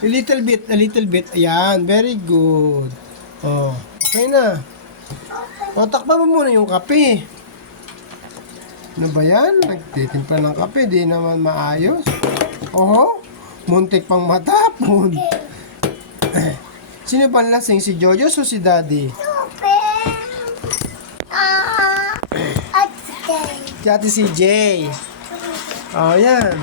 A little bit, a little bit. Ayan, very good. Oh, okay na. O, takpan mo muna yung kape. Ano ba yan? Nagtitimpla ng kape, di naman maayos. Oho, muntik pang matapon. Sino ba lasing? Si Jojo o si Daddy? Dati si Jay. Oh, yan.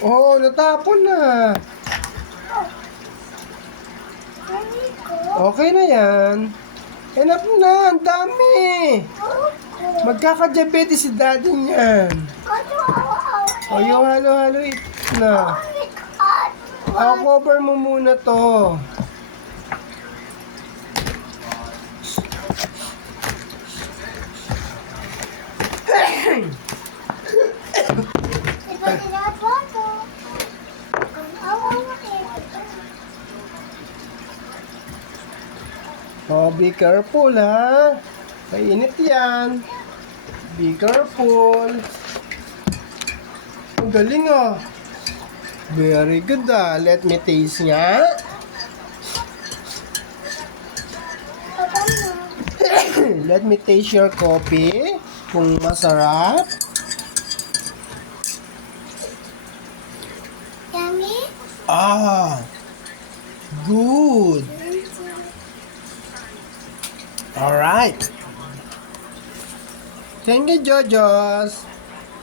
Oh, natapon na. Okay na yan. Enough na, ang dami. Magkaka-diabetes si Daddy niyan. O, yung halo-halo na. Cover mo muna to. Oh, be careful ha. Mainit yan. Be careful. Ang galing oh. Very good ah. Let me taste nga. Let me taste your coffee. Kung masarap. Yummy? Ah. Good. Alright. Thank you, Jojos.